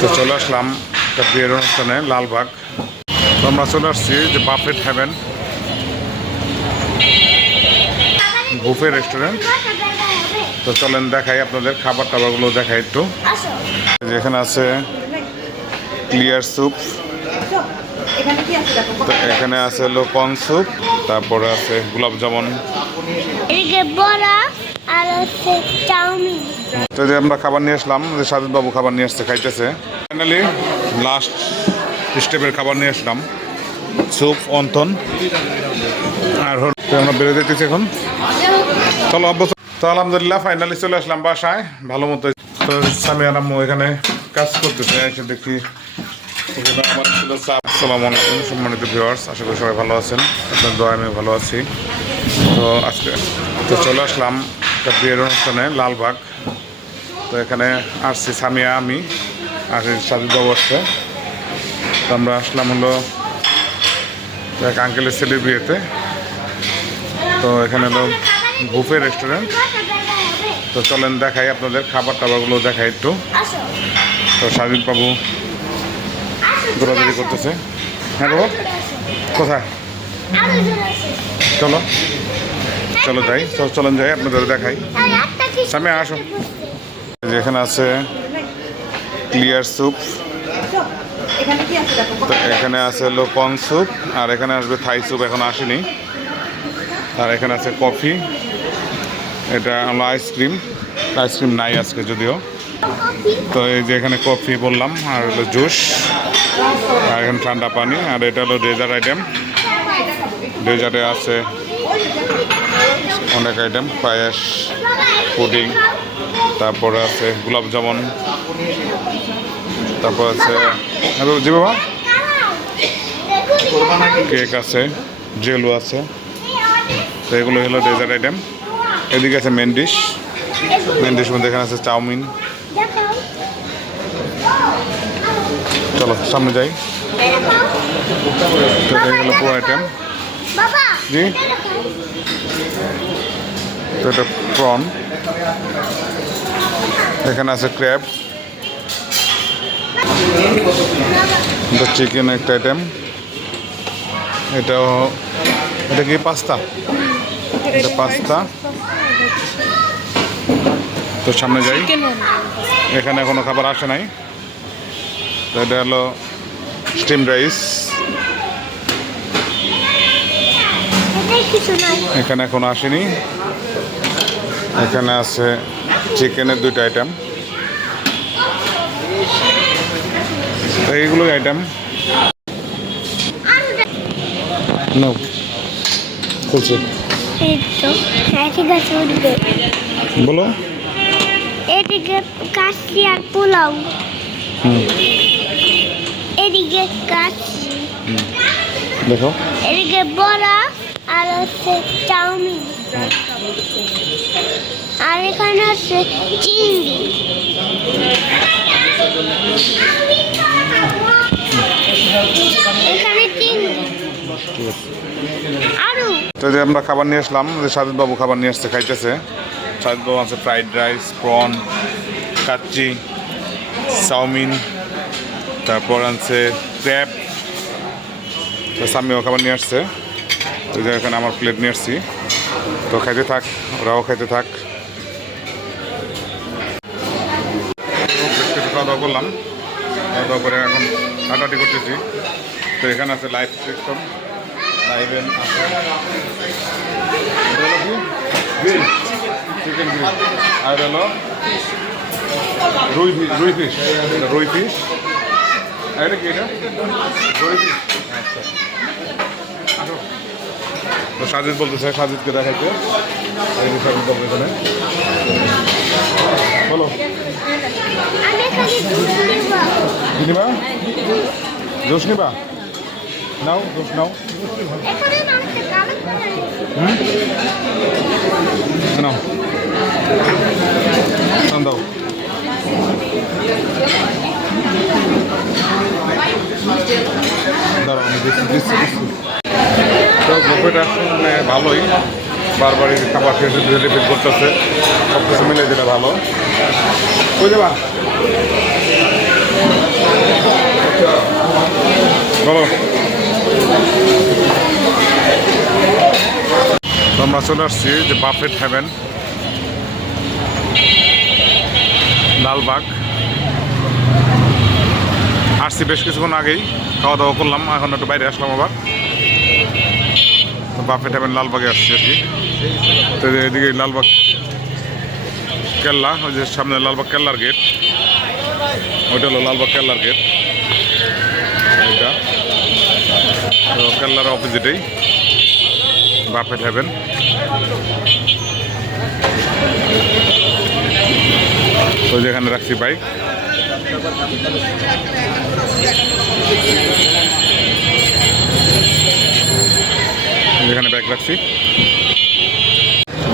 তো চলে আসলাম একটা বিয়ের অনুষ্ঠানে লালবাগ। তো আমরা চলে আসছি যে বাফেট হেভেন বুফে রেস্টুরেন্ট। তো চলেন দেখাই আপনাদের খাবার টাবারগুলো দেখাই একটু। যেখানে আছে ক্লিয়ার স্যুপ, তো এখানে আছে হলো কর্ন স্যুপ, তারপরে আছে গোলাপ জামুন, তো যে আমরা খাবার নিয়ে আসলাম, যে সাজিদ বাবু খাবার নিয়ে আসছে খাইতেছে। ফাইনালি লাস্ট স্টেপের খাবার নিয়ে আসলাম, স্যুপ অন্থন। আর আমরা বেরোতে যেতেছি এখন। চলো অবশ্য তো আলহামদুলিল্লাহ ফাইনালি চলে আসলাম বাসায় ভালো মতো। তো স্বামী আরাম্মু এখানে কাজ করতেছে, এসে দেখি। আসসালামু আলাইকুম সম্মানিত ভিউয়ার্স, আশা করি সবাই ভালো আছেন, আপনার দোয়া আমি ভালো আছি। তো আজকে তো চলে আসলাম একটা বিয়ের অনুষ্ঠানে লালবাগ। তো এখানে আসছি সামিয়া, আমি আর সাজিদ বাবু আসছে। তো আমরা আসলাম হলো এক আঙ্কেলের ছেলের বিয়েতে। তো এখানে হলো বুফে রেস্টুরেন্ট। তো চলেন দেখাই আপনাদের খাবার টাবারগুলো দেখাই একটু। তো সাজিদ বাবু দৌড়াদৌড়ি করতেছে। হ্যাঁ বাবু কোথায়? চলো চলো যাই, চলেন যাই আপনাদের দেখাই। সামনে আসো। যেখানে আছে ক্লিয়ার স্যুপ, তো এখানে আছে হলো কর্ন স্যুপ, আর এখানে আসবে থাই স্যুপ, এখন আসেনি। আর এখানে আছে কফি, এটা হলো আইসক্রিম নাই আজকে যদিও। তো এই যে এখানে কফি বললাম, আর হলো জুস, আর এখানে ঠান্ডা পানি। আর এটা হলো ডেজার্ট আইটেম, ডেজার্টে আছে অনেক আইটেম, পায়েস, পুডিং, তারপরে আছে গোলাপ জামুন, তারপর আছে জি বাবা কেক আছে, জেলও আছে। তো এগুলো হলো ডেজার্ট আইটেম। এদিকে আছে মেন ডিশ মধ্যে এখানে আছে চাউমিন। চলো সামনে যাই। তো এগুলো পুরো আইটেম জি। তো এটা প্রন, এখানে আছে ক্র্যাব, এটা চিকেন একটা আইটেম। এটা কি পাস্তা? এটা পাস্তা। তো সামনে যাই, এখানে কোনো খাবার আসে নাই। তো এটা হলো স্টিম রাইস, এখানে এখনো আসেনি। এখানে আছে চিকেনের দুইটা আইটেম, এইগুলোই আইটেম। বলো এদিকে কাশি আর পোলাও, এদিকে কাশি, দেখো এদিকে বড়া, আর হচ্ছে চাউমিন, আর এখানে হচ্ছে চিংড়ি। এখানে চিংড়ি আরো। তো যে আমরা খাবার নিয়ে আসলাম, যে সাজিদ বাবু খাবার নিয়ে আসছে খাইতেছে। সাজিদ বাবু আছে fried rice, prawn, kacchi, chowmein, তারপর আছে ক্র্যাব। তো সামিও খাবার নিয়ে আসছে। তো যে এখানে আমার প্লেট নিয়ে আসছি, তো খাইতে থাক, ওরাও খাইতে থাক। খাওয়া দাওয়া করলাম, খাওয়া দাওয়া করে এখন হাঁটাহাঁটি করতেছি। তো এখানে আছে লাইভ সিস্টেম, লাইভেন আছে চিকেন গ্রিল, আর হলো রুই ফিশ, এটা কি? এটা রুই ফিশ। আচ্ছা তো সাজিদ বলতেছে, সাজিদকে দেখাইতে। সাজিদ বলতে এখানে বলো কি নিবা? জোশ নিবা? নাও জোশ নাও। নাও দাও। দাঁড়াও আমি দিচ্ছি। তো বুফেটা মানে ভালোই, বারবারই খাবার খেয়ে রিপিট করতেছে, সব কিছু মিলে যেটা ভালো। বুঝতে পার চলে আসছি যে বাফেট হেভেন লালবাগ। আসছি বেশ কিছুক্ষণ আগেই, খাওয়া দাওয়া করলাম, এখন একটু বাইরে আসলাম আবার। বাফেট হেভেন লালবাগে আসছি আর কি। তো এদিকে লালবাগ কেল্লা, ওই যে সামনে লালবাগ কেল্লার গেট, ওইটা হলো লালবাগ কেল্লার গেট। এটা তো কেল্লার অপোজিটেই বাফেট হেভেন। তো যেখানে রাখছি বাইক, যেখানে বাইক রাখছি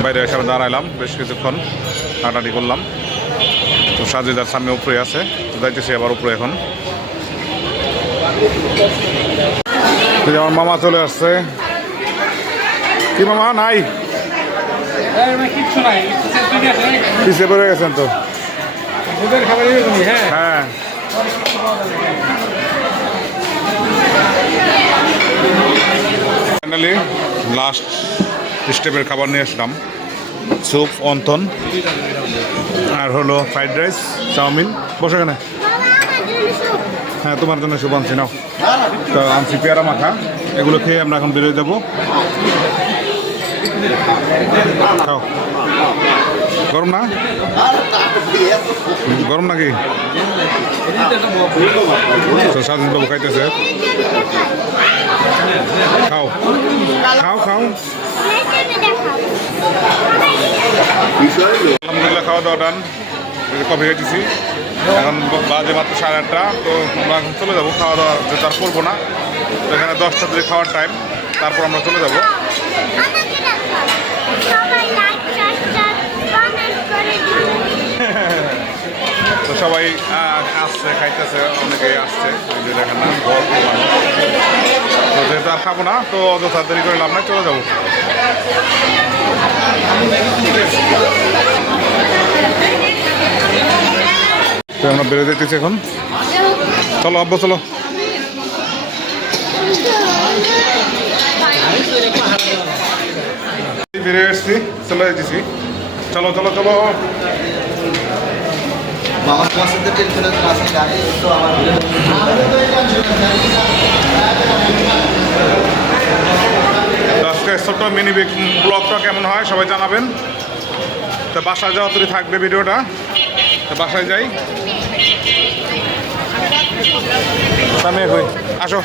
বাইরে এসে দাঁড়াইলাম, বেশ কিছুক্ষণ হাঁটাহাঁটি করলাম। তো সাজিদার সামনে উপরে আছে, তো যাইতেছি আবার উপরে এখন। আমার মামা চলে আসছে। কি মামা নাই? পিছিয়ে পড়ে গেছেন তো। হ্যাঁ ফাইনালি লাস্ট স্টেপের খাবার নিয়ে আসলাম। স্যুপ, অন্থন, আর হলো ফ্রাইড রাইস, চাউমিন। বসে কেন? হ্যাঁ, তোমার জন্য স্যুপ আনছি, নাও। তো আনছি পেয়ারা মাখা, এগুলো খেয়ে আমরা এখন বেরোয় যাবো। খাও। গরম না? গরম নাকি? তো সাজিদ বাবু খাইতেছে। খাও খাও খাও। আলহামদুলিল্লাহ খাওয়া দাওয়া ডান, কফি খাইতেছি। এখন বাজে মাত্র 8:30। তো আমরা এখন চলে যাবো, খাওয়া দাওয়া যে তার করবো না। তো এখানে 10টা থেকে খাওয়ার টাইম, তারপর আমরা চলে যাবো। তো সবাই আসছে, খাইতেছে, অনেকেই আসছে, দেখেন না তো যেহেতু আর খাবো না, তো অযথা দেরি করে লাভ নাই, চলে যাবো। তো আমরা বেরো যেতেছি এখন। চলো আব্বু, চলো। বেরিয়ে এসছি, চলে যেতেছি। চলো চলো চলো। আজকে ছোট্ট মিনি ব্লগটা কেমন হয় সবাই জানাবেন। তো বাসায় যাওয়া তৈরি থাকবে ভিডিওটা, তো বাসায় যাই। সামনে হই, আসো।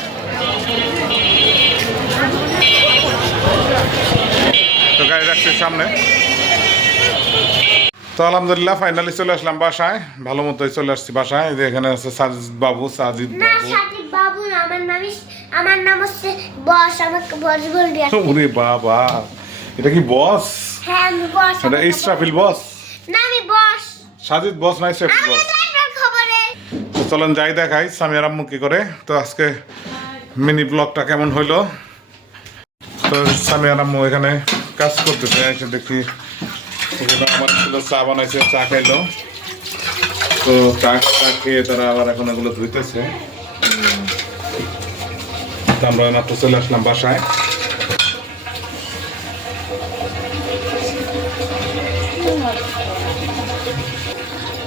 তো গাড়ি রাখছি সামনে। তো আলহামদুলিল্লাহ ফাইনালি চলে আসলাম বাসায়, ভালো মতোই চলে আসছি বাসায়। যে এখানে আছে সাজিদ বাবু। সাজিদ বাবু না, আমার নাম হচ্ছে বস, আমাকে বস বলবি। ওরে বাবা, এটা কি বস? হ্যাঁ আমি বস। এটা ইসরাফিল বস না, আমি বস। সাজিদ বস না ইসরাফিল বস? তো চলেন যাই দেখাই সামিয়ার আম্মু কি করে। তো আজকে মিনি ব্লগটা কেমন হইলো। তো সামিয়ার আম্মু এখানে কাজ করতেছে, এসে দেখি আমার ছিল চা বানাইছে, চা খাইলো। তো চা খেয়ে তারা আবার এখন এগুলো ধুইতেছে। আমরা মাত্র চলে আসলাম বাসায়।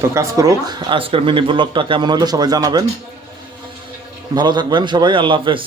তো কাজ করুক। আজকের মিনি ব্লগটা কেমন হলো সবাই জানাবেন। ভালো থাকবেন সবাই, আল্লাহ হাফেজ।